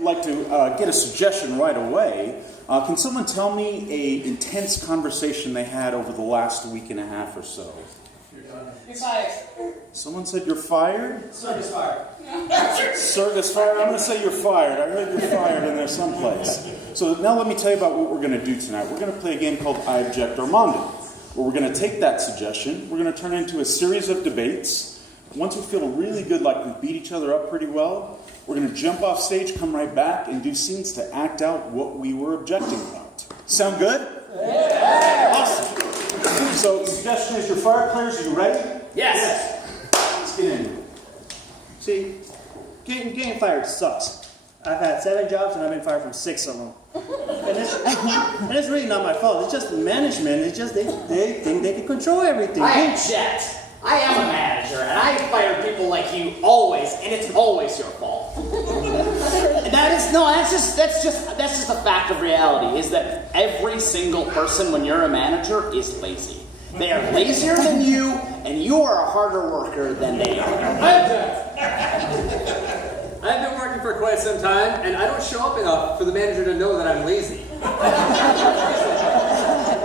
like to get a suggestion right away. Can someone tell me an intense conversation they had over the last week and a half or so? You're fired. Someone said you're fired? Service fired. Service fired? I'm going to say you're fired. I heard you're fired in there someplace. So now let me tell you about what we're going to do tonight. We're going to play a game called I Object Armando, where we're going to take that suggestion, we're going to turn it into a series of debates. Once we feel really good, like we beat each other up pretty well, we're going to jump off stage, come right back, and do scenes to act out what we were objecting about. Sound good? Yeah. Awesome. So the suggestion is your fire players, are you ready? Yes. Let's get in. See, getting fired sucks. I've had 7 jobs and I've been fired from 6 of them. And it's really not my fault. It's just management. It's just they think they can control everything. I object. I am a manager, and I fire people like you always, and it's always your fault. That's just a fact of reality. Is that every single person, when you're a manager, is lazy. They are lazier than you, and you are a harder worker than they are. I object. I've been working for quite some time, and I don't show up enough for the manager to know that I'm lazy. I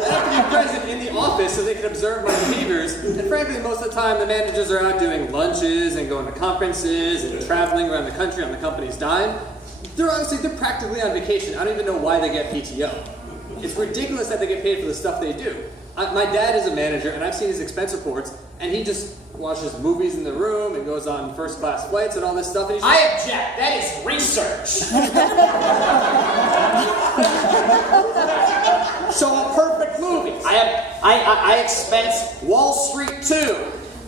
have to be present in the office so they can observe my behaviors, and frankly, most of the time, the managers are out doing lunches and going to conferences and traveling around the country on the company's dime. They're practically on vacation. I don't even know why they get PTO. It's ridiculous that they get paid for the stuff they do. My dad is a manager, and I've seen his expense reports, and he just watches movies in the room and goes on first-class flights and all this stuff. And I object. That is research. So a perfect movie. I expense Wall Street 2.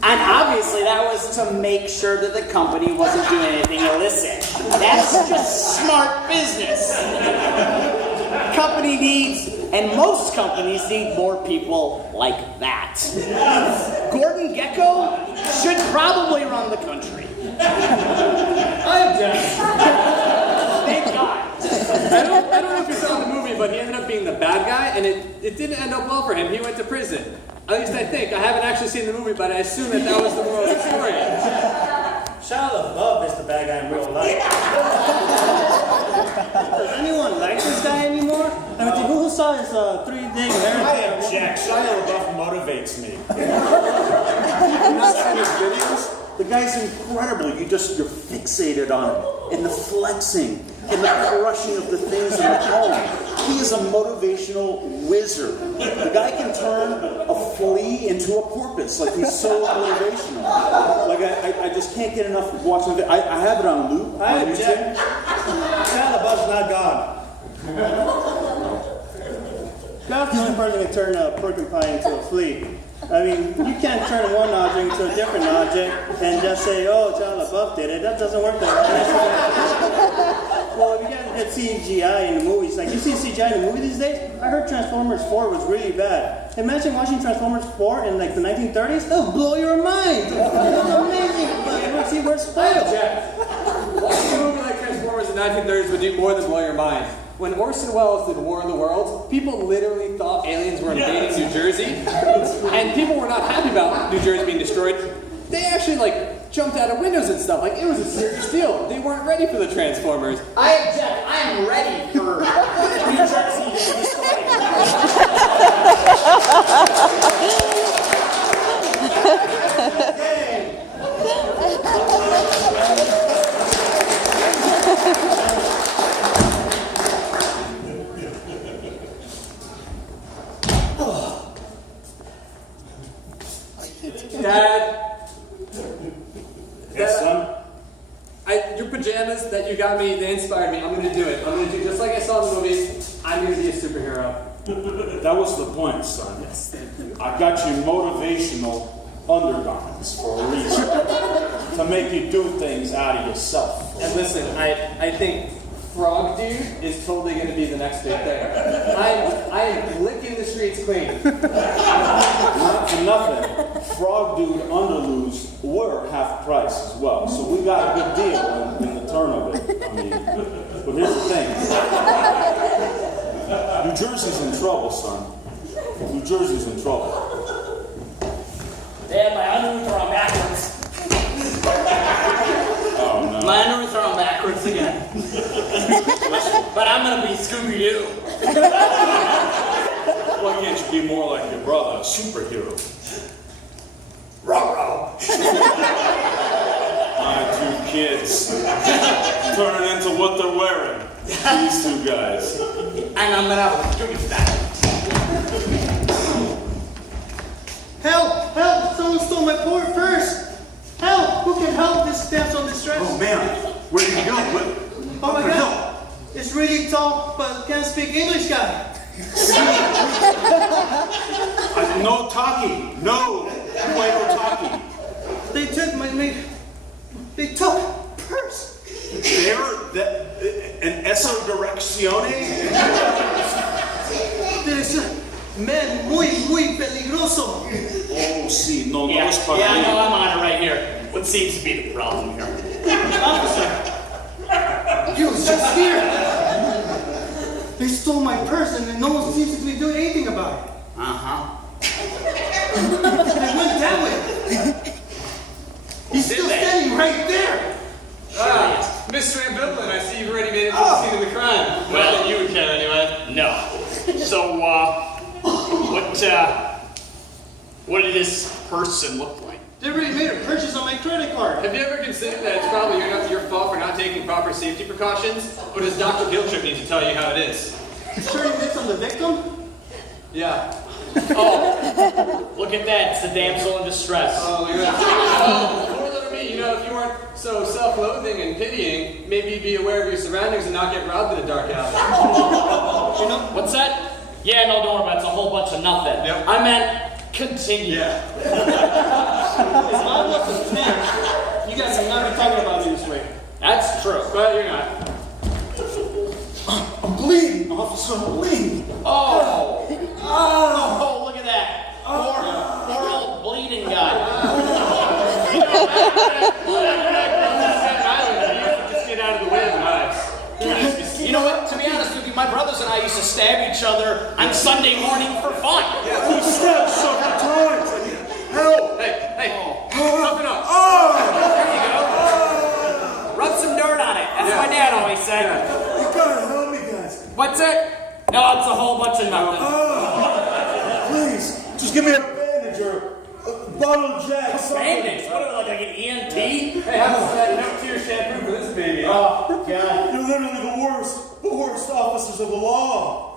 And obviously that was to make sure that the company wasn't doing anything illicit. That's just smart business. Company needs, and most companies need, more people like that. Gordon Gekko should probably run the country. I object. Thank God. I don't know if you saw the movie, but he ended up being the bad guy, and it didn't end up well for him. He went to prison. At least I think. I haven't actually seen the movie, but I assume that was the moral of the story. Shia LaBeouf is the bad guy in real life. Does anyone like this guy anymore? I mean, who saw his 3-day marathon? I object. Shia LaBeouf motivates me. You not seen his videos? The guy's incredible. You're fixated on him. And the flexing. And the crushing of the things in the home. He is a motivational wizard. The guy can turn a flea into a porpoise. Like, he's so motivational. Like, I just can't get enough of watching it. I have it on loop. I object. Shia LaBeouf's not God. God's the only person who can turn a porcupine into a flea. I mean, you can't turn one object into a different object and just say, oh, Shia LaBeouf did it. That doesn't work that way. Well, if you guys get CGI in the movies, like you see CGI in the movie these days, I heard Transformers 4 was really bad. Imagine watching Transformers 4 in like the 1930s, it'll blow your mind. It was amazing, but we're spoiled. Watching a movie like Transformers in the 1930s would do more than blow your mind. When Orson Welles did War of the Worlds, people literally thought aliens were invading New Jersey, and people were not happy about New Jersey being destroyed. They actually jumped out of windows and stuff. It was a serious deal. They weren't ready for the Transformers. I object. I am ready for New Jersey to be destroyed. Dad. Yes, son? Your pajamas that you got me, they inspired me. I'm going to do it. I'm going to do just like I saw in the movies. I'm going to be a superhero. That was the point, son. Yes, thank you. I got you motivational undergarments for a reason. To make you do things out of yourself. And listen, I think Frog Dude is totally going to be the next big thing. I am licking the streets clean. Not for nothing, Frog Dude underloos were half price as well. So we got a good deal in the turn of it. I mean, but here's the thing. New Jersey's in trouble, son. New Jersey's in trouble. Dad, my underwear are backwards. Oh, no. My underwear are backwards again. But I'm gonna be Scooby-Doo. Why can't you be more like your brother, a superhero? Ruh-roh. My two kids turning into what they're wearing. These two guys. And I'm gonna Scooby style. Help! Help! Someone stole my purse! Help! Who can help? This damsel in distress. Oh man, where did you go? Oh my God! It's really tall, but can't speak English, guy. No talkie. No. No talkie. They took they took purse. An eso direccione? There's a man muy peligroso. Oh, sí, no Yeah, es para yeah, I mí. know I'm on it right here. What seems to be the problem here? Officer, you was just here. They stole my purse and no one seems to be doing anything about it. Uh-huh. They went that way. He's still standing right there. Mr. Ambivalent, I see you've already made it to the scene of the crime. Well, that you would can anyway. No. So, what did this person look like? They already made a purchase on my credit card. Have you ever considered that it's probably your fault for not taking proper safety precautions? Or does Dr. Giltrip need to tell you how it is? Turning this on the victim? Yeah. Oh, look at that. It's the damsel in distress. Oh, look at that. Oh, poor little me. You know, if you weren't so self-loathing and pitying, maybe you'd be aware of your surroundings and not get robbed in a dark alley. You know? What's that? Yeah, no, don't worry about it. It's a whole bunch of nothing. Yep. I meant continue. Yeah. If I was a snitch, you guys would not be talking about me this way. That's true. But you're not. I'm bleeding, officer. I'm bleeding. Oh. Oh, look at that. Poor old bleeding guy. Just get out of the way of the knives. You know what? To be honest with you, my brothers and I used to stab each other on Sunday morning for fun. We stabbed several times. Help! Hey, toughen up. There you go. Rub some dirt on it. That's what my dad always said. You gotta help me, guys. What's it? No, it's a whole bunch of nothing. Please, just give me a bandage or a bottle of Jack. Bandage? What, like an ENT? Hey, how's that no-tear shampoo for this baby? God, you're literally the worst officers of the law.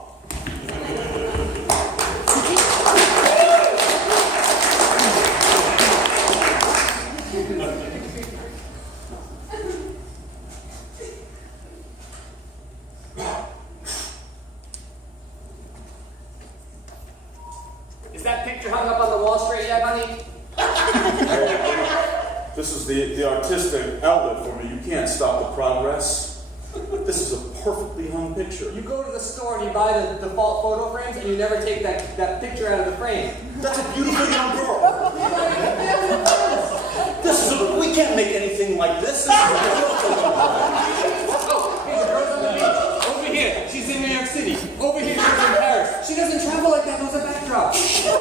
Is that picture hung up on the wall straight yet, honey? This is the artistic outlet for me. You can't stop the progress. This is a perfectly hung picture. You go to the store and you buy the default photo frames and you never take that picture out of the frame. That's a beautiful young girl. We can't make anything like this. This is a beautiful young girl. Oh, hey, the girl's on the beach. Over here, she's in New York City. Over here, she's in Paris. She doesn't travel like that. Those are backdrops. I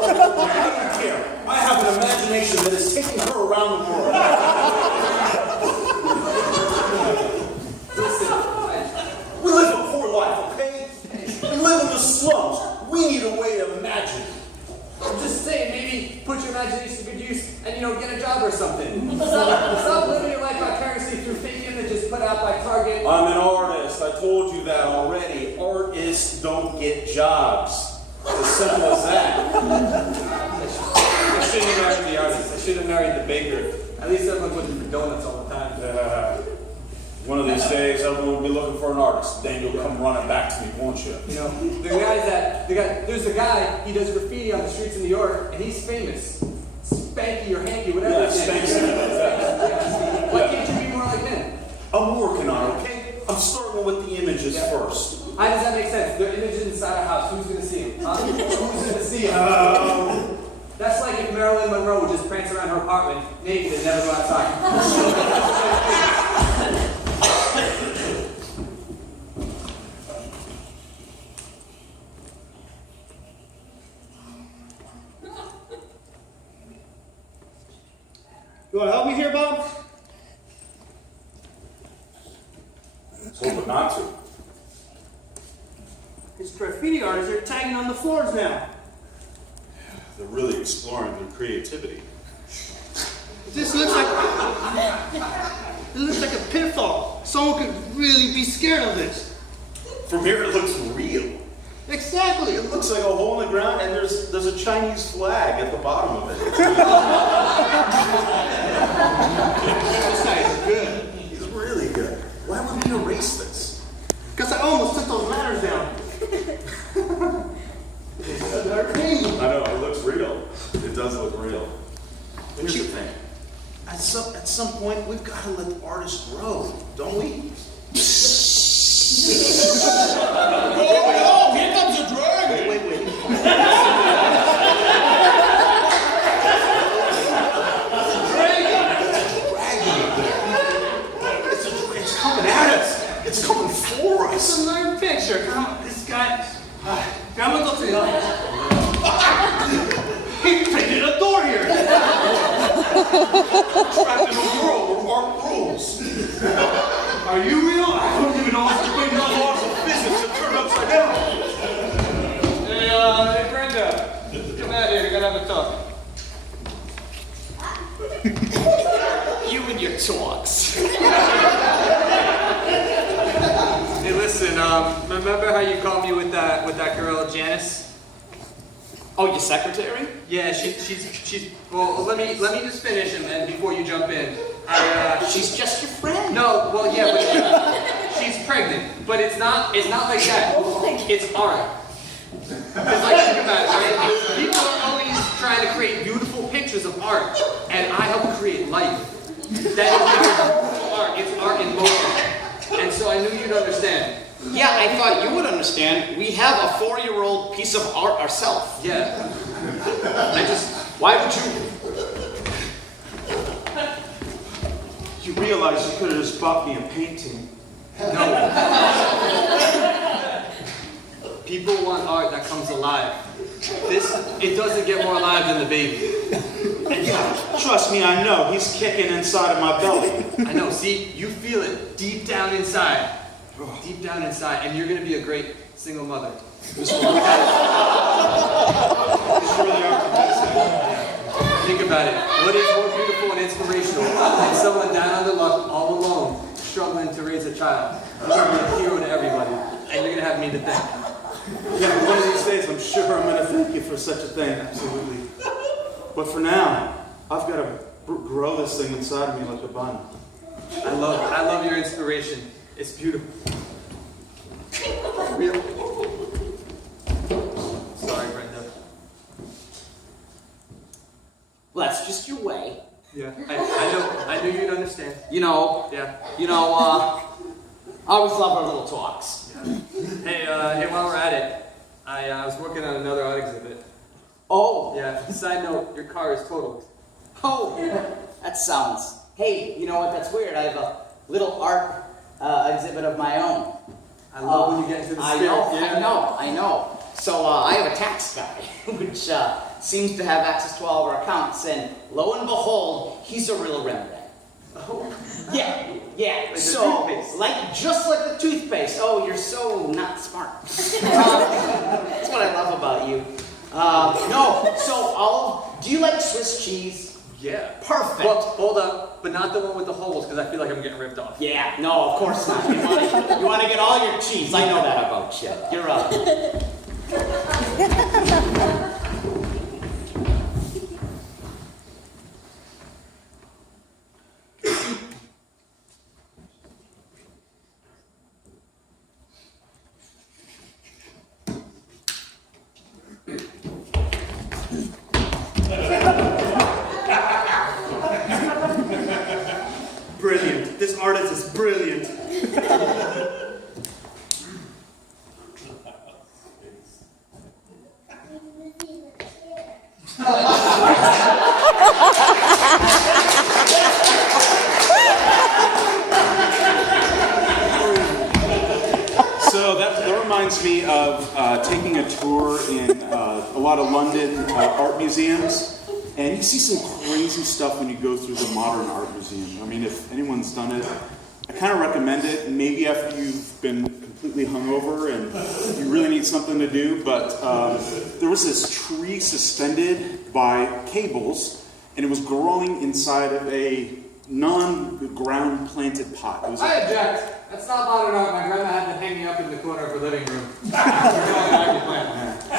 don't care. I have an imagination that is taking her around the world. We live a poor life, okay? We live in the slums. We need a way to imagine. I'm just saying, maybe put your imagination to good use and, get a job or something. Stop living your life vicariously through fake images put out by Target. I'm an artist. I told you that already. Artists don't get jobs. As simple as that. I shouldn't have married the artist. I should have married the baker. At least everyone's looking for donuts all the time. One of these days, everyone will be looking for an artist. Then you'll come running back to me, won't you? There's a guy, he does graffiti on the streets of New York, and he's famous. Spanky or Hanky, whatever Yeah, his name is. Spanky. Why can't you be more like him? I'm working on it, okay? I'm starting with the images first. How does that make sense? They're images inside a house. Who's going to see them? Huh? Who's going to see them? That's like if Marilyn Monroe would just prance around her apartment naked and never go outside. You want to help me here, Bob? Let's hope not. not to. These graffiti artists are tagging on the floors now. They're really exploring their creativity. This looks like a pitfall. Someone could really be scared of this. From here it looks real. Exactly. It looks like a hole in the ground and there's a Chinese flag at the bottom of it. This guy's good. He's really good. Why would we erase this? Because I almost took those ladders down. I know, it looks real. It does look real. Here's the thing. At some point, we've got to let the artists grow, don't we? Oh, here comes a dragon! Wait. It's coming at us. It's coming for It's us. a learned picture. Come on, this guy. I'm gonna go to the office. He painted a door here. Trapped in a world where art rules. Are you real? I don't even know what's going The on. laws of physics have turned upside down. Hey Brenda, come out here. We gotta have a talk. You and your talks. Hey, listen. Remember how you called me with that girl Janice? Oh, your secretary? Yeah, she's. Well, let me just finish and then before you jump in. She's just your friend. No, well, yeah, but she's pregnant. But it's not like that. It's art. It's like, think about it, right? People are always trying to create beautiful pictures of art, and I help create life. That is beautiful art. It's art in motion. And so I knew you'd understand. Yeah, I thought you would understand. We have a 4-year-old piece of art ourselves. Yeah. Why would you? You realize you could have just bought me a painting. No. People want art that comes alive. It doesn't get more alive than the baby. And yeah, trust me, I know. He's kicking inside of my belly. I know, see, you feel it deep down inside. Deep down inside, and you're gonna be a great single mother. It's really optimistic. Think about it. What is more beautiful and inspirational than someone down on their luck, all alone, struggling to raise a child? You're gonna be a hero to everybody, and you're gonna have me to thank. Yeah, one of these days, I'm sure I'm going to thank you for such a thing. Absolutely. But for now, I've got to grow this thing inside of me like a bun. I love your inspiration. It's beautiful. Real. Sorry, Brenda. Well, that's just your way. Yeah, I knew you'd understand. Yeah. I always love our little talks. Hey, while we're at it, I was working on another art exhibit. Oh. Yeah, side note, your car is totaled. Oh, that sounds. Hey, you know what? That's weird. I have a little art exhibit of my own. I love when you get into the spirit. I know. So I have a tax guy, which seems to have access to all of our accounts, and lo and behold, he's a real Rembrandt. Oh. Yeah. Like the So, toothpaste. just like the toothpaste. Oh, you're so not smart. That's what I love about you. Do you like Swiss cheese? Yeah. Perfect. Well, hold up, but not the one with the holes, because I feel like I'm getting ripped off. Yeah, no, of course not. You want to get all your cheese. I know that about you. You're up. Brilliant. This artist is brilliant. So that reminds me of taking a tour in a lot of London art museums. And you see some crazy stuff when you go through the modern art museum. I mean, if anyone's done it, I kind of recommend it, maybe after you've been completely hungover and you really need something to do, but there was this tree suspended by cables, and it was growing inside of a non-ground planted pot. It was I object. That's not modern art. My grandma had it hanging up in the corner of her living room.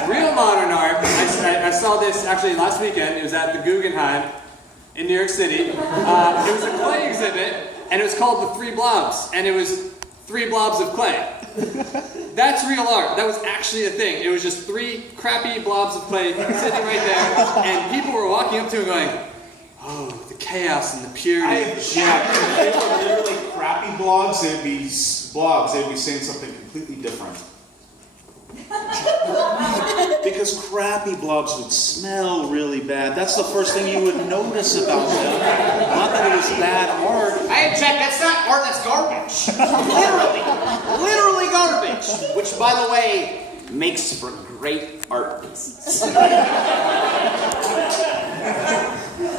Real modern art. I saw this actually last weekend. It was at the Guggenheim in New York City. It was a clay exhibit, and it was called The Three Blobs, and it was 3 blobs of clay. That's real art. That was actually a thing. It was just 3 crappy blobs of clay sitting right there, and people were walking up to it going, oh, the chaos and the purity. If they were literally crappy blogs, they'd be saying something completely different. because crappy blogs would smell really bad. That's the first thing you would notice about them. Not that it was bad art. I object. That's not art. That's garbage. Literally garbage. Which, by the way, makes for great art pieces.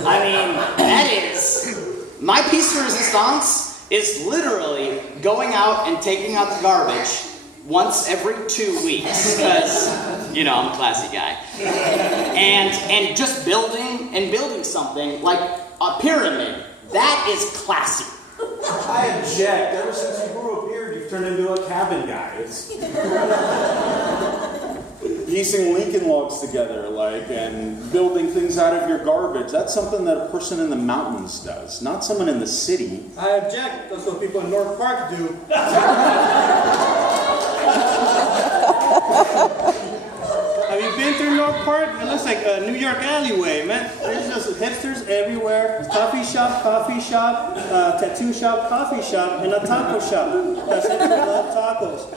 I mean, that is my piece de resistance is literally going out and taking out the garbage once every 2 weeks, because, you know, I'm a classy guy. And just building something like a pyramid. That is classy. I object. Ever since you grew a beard, you've turned into a cabin guy. It's Piecing Lincoln logs together, and building things out of your garbage. That's something that a person in the mountains does, not someone in the city. I object. That's what people in North Park do. Have you been through North Park? It looks like a New York alleyway, man. There's just hipsters everywhere. Coffee shop, tattoo shop, coffee shop, and a taco shop. That's it. I love tacos.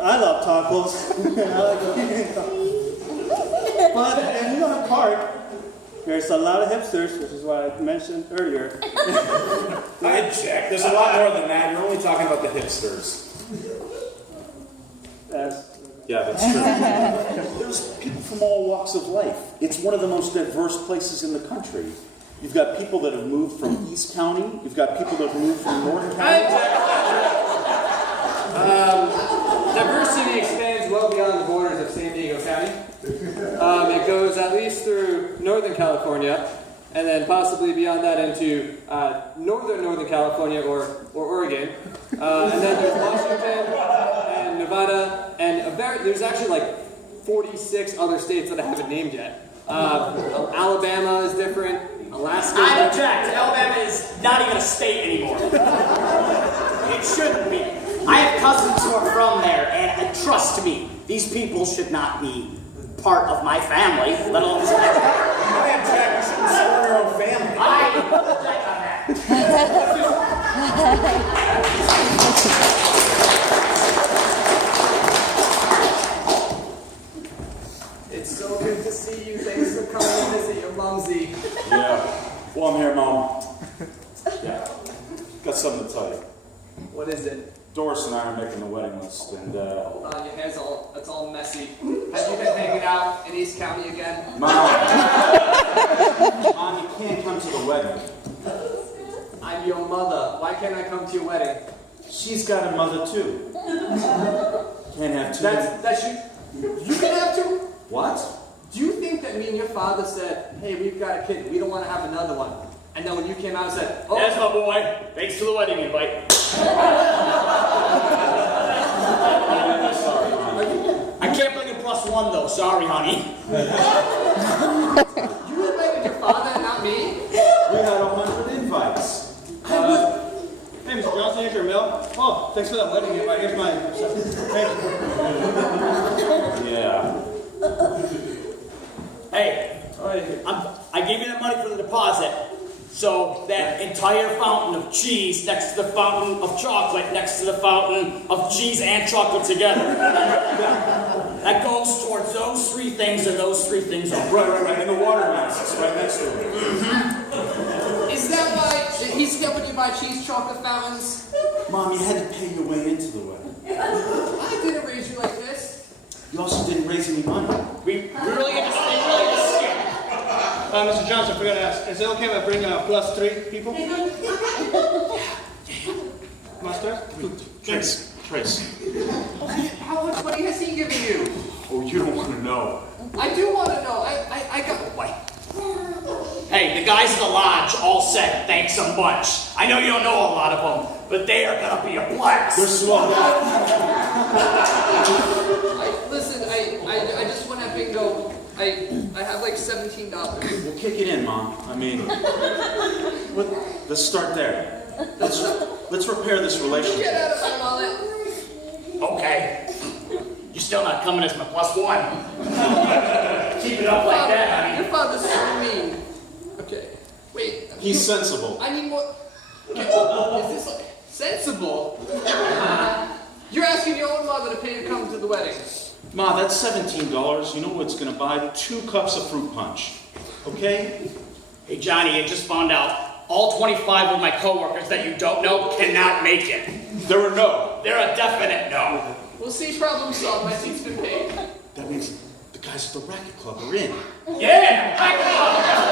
I love tacos. I like eating tacos. But in North Park, there's a lot of hipsters, which is what I mentioned earlier. I object. There's a lot more than that. You're only talking about the hipsters. Yeah, that's true. There's people from all walks of life. It's one of the most diverse places in the country. You've got people that have moved from East County. You've got people that have moved from North County. Diversity extends well beyond the borders of San Diego County. It goes at least through Northern California, and then possibly beyond that into Northern California or Oregon. And then there's Washington and Nevada, and there's actually like 46 other states that I haven't named yet. Alabama is different. Alaska. I object. Alabama is not even a state anymore. It shouldn't be. I have cousins who are from there, and trust me, these people should not be part of my family, let alone this country. I object. You shouldn't support your own family. I object on that. It's so good to see you. Thanks for coming to visit your mumsy. Yeah. Well, I'm here, Mom. Yeah. Got something to tell you. What is it? Doris and I are making the wedding list, and Hold on, your hair's it's all messy. Have you been hanging out in East County again? Mom, you can't come to the wedding. I'm your mother. Why can't I come to your wedding? She's got a mother too. Can't have two. That's you. You can have two. What? Do you think that me and your father said, hey, we've got a kid, we don't want to have another one? And then when you came out and said, oh, Yes, my boy. Thanks for the wedding invite. I can't bring a +1 though. Sorry, honey. you invited your father and not me? We had 100 invites. Hey, Mr. Johnson, here's your mail. Oh, thanks for that wedding invite. Here's mine. Thank you. Yeah. Hey, I gave you that money for the deposit. So that entire fountain of cheese next to the fountain of chocolate next to the fountain of cheese and chocolate together. That goes towards those 3 things and those 3 things only. Right. And the water masks right next to it. Is that why he's helping you buy cheese chocolate fountains? Mom, you had to pay your way into the wedding. I didn't raise you like this. You also didn't raise any money. We really get to skip. Mr. Johnson, I forgot to ask. Is it okay if I bring +3 people? Come on, Trace. How much money has he given you? Oh, you don't want to know. I do want to know. I got. Wait. Hey, the guys at the lodge all said thanks a bunch. I know you don't know a lot of them, but they are gonna be a blast. They're slow. Listen, I just went at bingo. I have like $17. We'll kick it in, Mom. I mean, let's start there. Let's repair this relationship. Get out of my wallet. Okay. You're still not coming as my +1. Keep it up like that, honey. Your father's so mean. Okay. Wait. He's sensible. I need more. Is this like sensible? You're asking your own mother to pay to come to the wedding. Ma, that's $17. You know what it's gonna buy? 2 cups of fruit punch. Okay? Hey, Johnny, I just found out all 25 of my coworkers that you don't know cannot make it. There were no. They're a definite no. We'll see. Problem solved. My seat's been paid. That means the guys at the racket club are in. Yeah, back it up.